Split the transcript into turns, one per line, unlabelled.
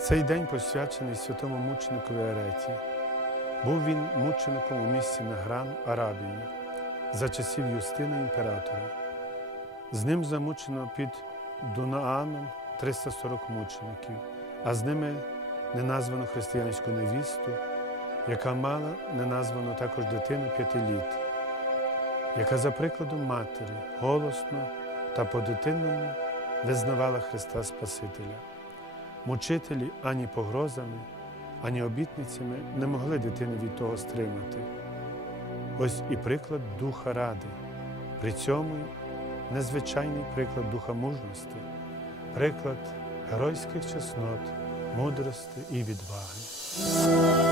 Цей день посвячений святому мученику Ереті. Був він мучеником у місті Награн Арабії за часів Юстина імператора. З ним замучено під Дунааном 340 мучеників, а з ними неназвану християнську невісту, яка мала неназвану також дитину п'яти літ, яка за прикладом матері голосно та по-дитинному визнавала Христа Спасителя. Мучителі ані погрозами, ані обітницями не могли дитину від того стримати. Ось і приклад духа ради, при цьому незвичайний приклад духа мужності, приклад геройських чеснот, мудрості і відваги.